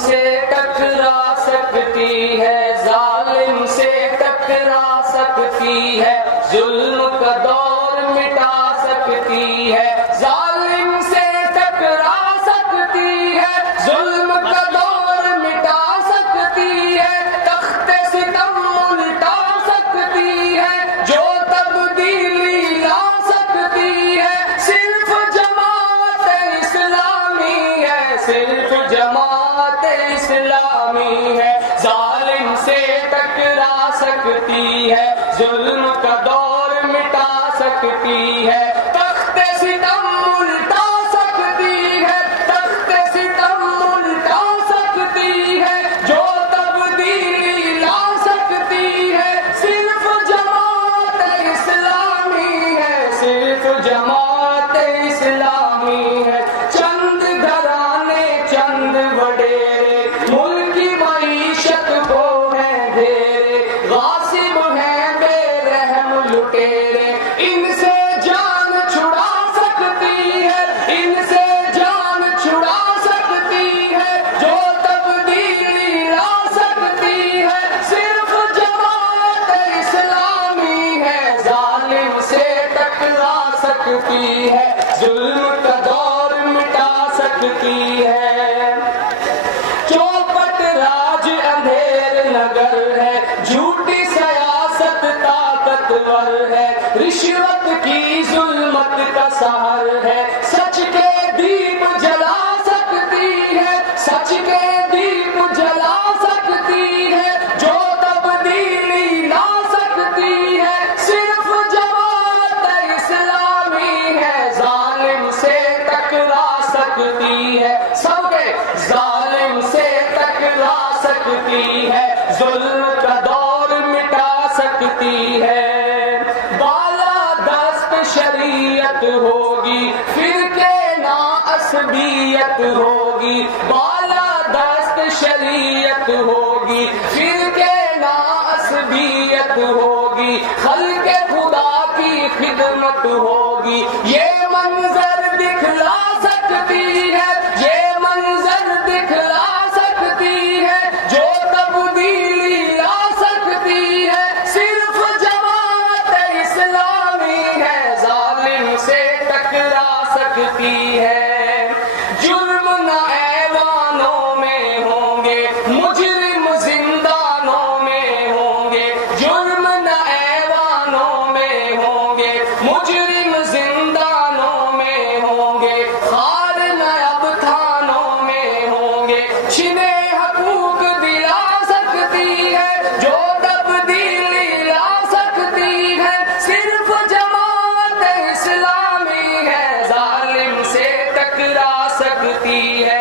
سے ٹکرا سکتی ہے، ظالم سے ٹکرا سکتی ہے، ظلم کا دور مٹا سکتی ہے، ظالم سے ٹکرا سکتی ہے، ظلم کا دور مٹا سکتی ہے، تخت ستم الٹا سکتی ہے، جو تبدیلی لا سکتی ہے، صرف جماعت اسلامی ہے، صرف جماعت اسلامی ہے، ظالم سے ٹکرا سکتی ہے، ظلم کا دور مٹا سکتی ہے، تخت ستم الٹا سکتی ہے، تخت ستم الٹا سکتی ہے، جو تبدیلی لا سکتی ہے، صرف جماعت اسلامی ہے، صرف جماعت اسلامی ہے، چند گھرانے چند وڈیرے ملک کی معیشت کو ہے دھیرے، غاصب ہیں بے رحم لٹیرے، ان سے جان چھڑا سکتی ہے، ان سے جان چھڑا سکتی ہے، جو تبدیلی لا سکتی ہے، صرف جماعت اسلامی ہے، ظالم سے ٹکرا سکتی ہے، ظلم کا دور مٹا سکتی ہے، چوپٹ راج اندھیر نگر ہے، جھوٹی سیاست طاقتور ہے، رشوت کی ظلمت کا سہر ہے، سچ کے دیپ جلا سکتی ہے، سچ کے دیپ جلا سکتی ہے، جو تبدیلی لا سکتی ہے، صرف جماعت اسلامی ہے، ظالم سے ٹکرا سکتی ہے، سب کے ظالم سے ٹکرا سکتی ہے، ظلم کا دور مٹا سکتی ہے، بالا دست شریعت ہوگی، فرقے نا عصبیت ہوگی، بالا دست شریعت ہوگی، فرقے نا عصبیت ہوگی، خلق خدا کی خدمت ہوگی، یہ منظر دکھلا سکتی ہے، یہ منظر دکھلا سکتی ہے، جو تبدیلی لا سکتی ہے، صرف جماعت اسلامی ہے، ظالم سے ٹکرا سکتی ہے، جرم نہ ایوانوں میں ہوں گے، مجرم زندانوں میں ہوں گے، جرم نہ ایوانوں میں ہوں گے، مجرم زندانوں میں ہوں گے، خار نہ اب تھانوں میں ہوں گے، چھنے حقوق دلا سکتی ہے، جو تبدیلی لا سکتی ہے، صرف جماعت اسلامی ہے، ظالم سے ٹکرا سکتی ہے،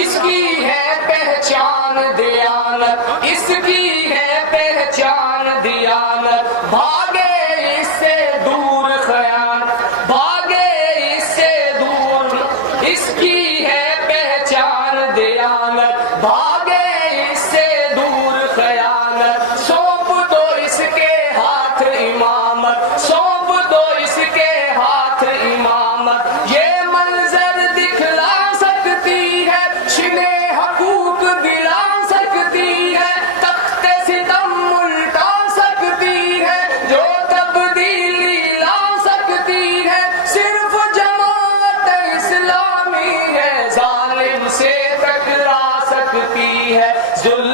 اس کی ہے پہچان دیانت، اس کی ہے پہچان دیانت، بھاگے اس سے دور خیانت، بھاگے اس سے دور، اس کی ہے پہچان دیانت، بھاگے اس سے دور خیانت، سونپ دو اس کے ہاتھ امامت، سونپ دو اس کے ہاتھ امامت، یہ منظر دکھلا سکتی ہے، چھنے حقوق دلا سکتی ہے، تخت ستم الٹا سکتی ہے، جو تبدیلی لا سکتی ہے، صرف جماعت اسلامی ہے، ظالم سے ٹکرا سکتی ہے، ظلم